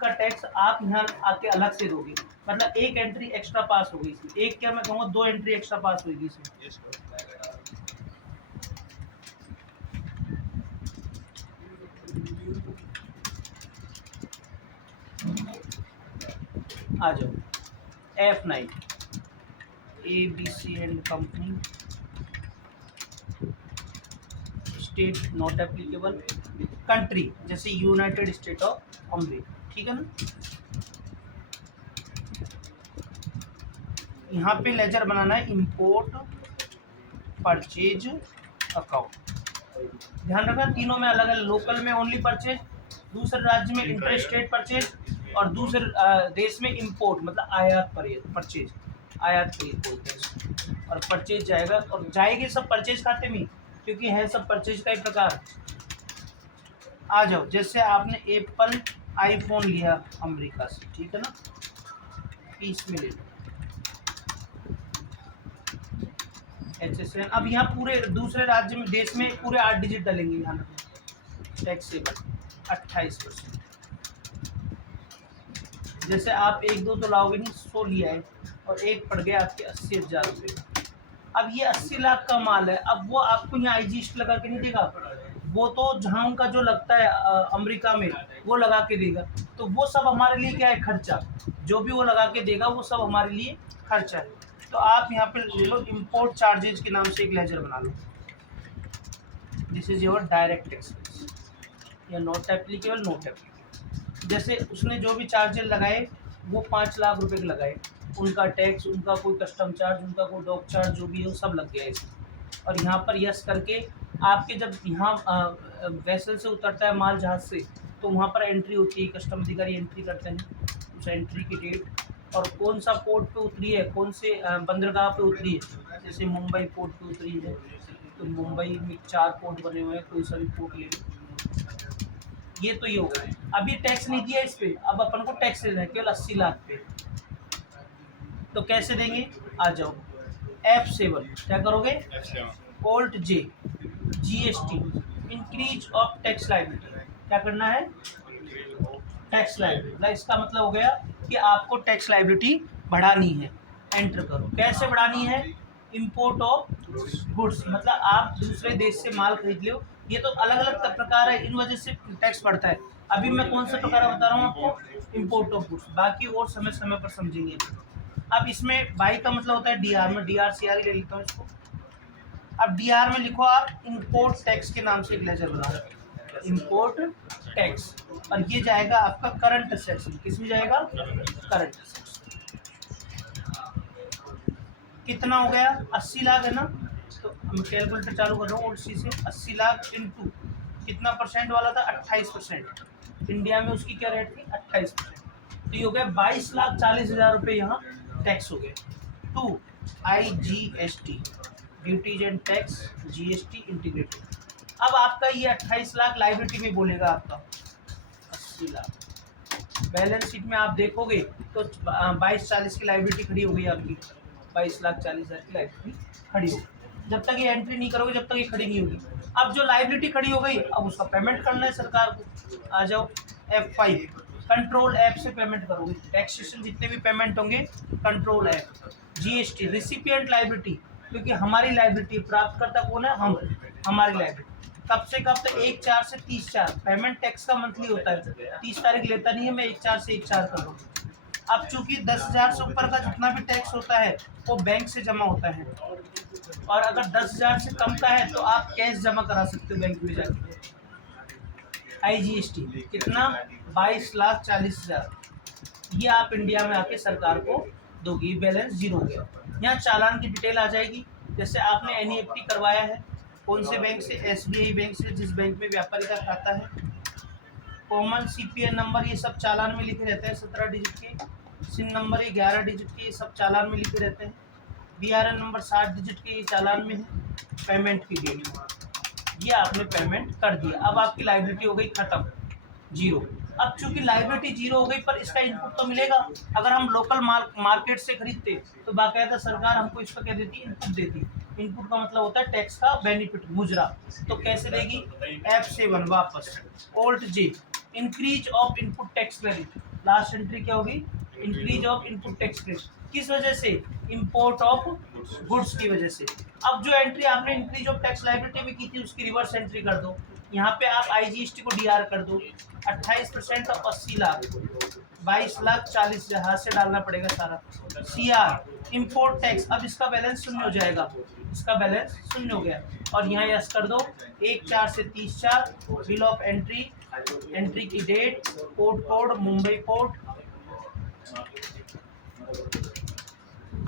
का टैक्स आप यहाँ आके अलग से दोगे, मतलब एक एंट्री एक्स्ट्रा पास हो गई इसमें, एक क्या मैं कहूँगा 2 एंट्री एक्स्ट्रा पास होगी इसमें। आ जाओ F9 ABC and company, state not applicable, country जैसे यूनाइटेड स्टेट ऑफ अमेरिका, ठीक है ना। यहाँ पे लेजर बनाना है इंपोर्ट परचेज अकाउंट। ध्यान रखना तीनों में अलग अलग, लोकल में ओनली परचेज, दूसरे राज्य में इंटर स्टेट परचेज, और दूसरे देश में इंपोर्ट मतलब आयात परचेज, आयात खरीद बोलते हैं। और परचेज जाएगा और जाएगी सब परचेज खाते में, क्योंकि है सब परचेज का ही प्रकार। आ जाओ जैसे आपने एप्पल आईफोन लिया अमेरिका से, ठीक है ना, पीस में ले लो HSN। अब यहाँ पूरे दूसरे राज्य में देश में पूरे 8 डिजिट डालेंगे यहाँ टैक्सेबल 28%। जैसे आप 1 2 तो लाओगे नहीं, 100 लिया है और एक पड़ गया आपके 80,000 रुपये। अब ये 80 लाख का माल है, अब वो आपको यहाँ IGST लगा के नहीं देगा, वो तो जहाँ उनका जो लगता है अमेरिका में वो लगा के देगा। तो वो सब हमारे लिए क्या है, खर्चा, जो भी वो लगा के देगा वो सब हमारे लिए खर्चा है। तो आप यहाँ पे ले लो इंपोर्ट चार्जेज के नाम से एक लेजर बना लो, this is your direct expense या नॉट एप्लीकेबल, नॉट एप्लीकेबल। जैसे उसने जो भी चार्जेस लगाए वो 5 लाख रुपए के लगाए, उनका टैक्स, उनका कोई कस्टम चार्ज, उनका कोई डॉक चार्ज जो भी है वो सब लग गया इसमें। और यहाँ पर यस करके आपके जब यहाँ वेसल से उतरता है माल जहाज से, तो वहाँ पर एंट्री होती है, कस्टम अधिकारी एंट्री करते हैं, उस एंट्री की डेट और कौन सा पोर्ट पे उतरी है, कौन से बंदरगाह पे उतरी है। जैसे मुंबई पोर्ट पे उतरी है तो मुंबई में 4 पोर्ट बने हुए हैं, कोई सा भी पोर्ट ले लो। ये तो ये होगा। अभी टैक्स नहीं दिया इस पे, अब अपन को टैक्स देना है केवल 80 लाख पे। तो कैसे देंगे, आ जाओ F7 क्या करोगे, Alt J GST increase of tax liability. क्या करना है, टैक्स लायबिलिटी। इसका मतलब हो गया कि आपको टैक्स लायबिलिटी बढ़ानी है। एंटर करो, कैसे बढ़ानी है, इंपोर्ट ऑफ गुड्स, मतलब आप दूसरे देश से माल खरीद लो। ये तो अलग अलग प्रकार है, इन वजह से टैक्स बढ़ता है। अभी मैं कौन सा प्रकार बता रहा हूँ आपको, इंपोर्ट ऑफ गुड्स, बाकी और समय समय पर समझेंगे। अब इसमें बाई का मतलब होता है DR में, DRCR ले लेता हूँ इसको। अब DR में लिखो आप इंपोर्ट टैक्स के नाम से एक लेजर बनाओ, इंपोर्ट टैक्स, और ये जाएगा आपका करंट असेट्स में। किस में जाएगा, करंट असेट्स। कितना हो गया, 80 लाख है ना, तो मैं कैलकुलेटर चालू कर रहा हूँ उसी से। 80 लाख इंटू कितना परसेंट वाला था, 28%। इंडिया में उसकी क्या रेट थी, 28%। तो ये हो गया 22,40,000 रुपये यहाँ टैक्स हो गए। To IGST duties and tax, GST integrated. अब आपका ये 28 लाख लाइबिलिटी में बोलेगा आपका 80 लाख। बैलेंस शीट में आप देखोगे तो 22,40 की लाइबिलिटी खड़ी हो गई आपकी, 22,40,000 की लाइबिलिटी खड़ी हो। जब तक ये एंट्री नहीं करोगे जब तक ये खड़ी नहीं होगी। अब जो लाइबिलिटी खड़ी हो गई अब उसका पेमेंट करना है सरकार को। आ जाओ F5 कंट्रोल ऐप से पेमेंट करोगे, टैक्सेशन जितने भी पेमेंट होंगे control app. GST recipient liability, क्योंकि हमारी लाइबिलिटी प्राप्तकर्ता कौन है, हम, हमारी लाइबिलिटी। कब से कब तक, 1/4 से 30/4 पेमेंट टैक्स का मंथली होता है, 30 तारीख लेता नहीं है मैं, 1/4 से 1/4 कर रहा हूँ। अब चूंकि 10,000 से ऊपर का जितना भी टैक्स होता है वो बैंक से जमा होता है, और अगर 10,000 से कम का है तो आप कैश जमा करा सकते हो बैंक में जाके। IGST कितना, 22,40,000, ये आप इंडिया में आके सरकार को दोगी। बैलेंस जीरो हो गया। यहाँ चालान की डिटेल आ जाएगी, जैसे आपने NEFT करवाया है कौन से बैंक से, SBI बैंक से, जिस बैंक में व्यापारी का खाता है। कॉमन CPN नंबर ये सब चालान में लिखे रहते हैं, 17 डिजिट के। SIN नंबर ये 11 डिजिट के, ये सब चालान में लिखे रहते हैं। BRN नंबर 60 डिजिट के, ये चालान में है। पेमेंट की डेट, ये आपने पेमेंट कर दिया। अब आपकी लाइबिलिटी हो गई खत्म, जीरो। अब चूंकि लाइबिलिटी जीरो हो गई पर इसका इनपुट तो मिलेगा। अगर हम लोकल मार्केट से खरीदते तो बाकायदा सरकार हमको इसका क्या देती, इनपुट देती। इनपुट का मतलब होता है टैक्स का बेनिफिट, मुजरा। तो कैसे देगी, F7 वापस Alt J increase of input tax credit. Last entry क्या होगी, increase of input tax credit, किस वजह से, इंपोर्ट ऑफ गुड्स की वजह से। अब जो एंट्री आपने इंक्रीज ऑफ टैक्स लायबिलिटी में की थी उसकी रिवर्स एंट्री कर दो, यहाँ पे आप आईजीएसटी को डीआर कर दो, 28% ऑफ 80 लाख 22,40,000 हाथ से डालना पड़ेगा सारा। सीआर इंपोर्ट टैक्स, अब इसका बैलेंस शून्य हो जाएगा, इसका बैलेंस शून्य हो गया, और यहाँ यस कर दो 1/4 से 30/4, बिल ऑफ एंट्री, एंट्री की date, port code Mumbai port.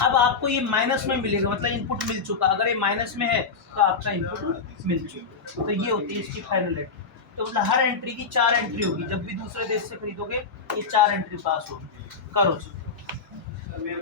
अब आपको ये माइनस में मिलेगा, मतलब इनपुट मिल चुका, अगर ये माइनस में है तो आपका इनपुट मिल चुका। तो ये होती है इसकी फाइनल एंट्री। तो मतलब हर एंट्री की 4 एंट्री होगी, जब भी दूसरे देश से खरीदोगे ये 4 एंट्री पास होगी। करो।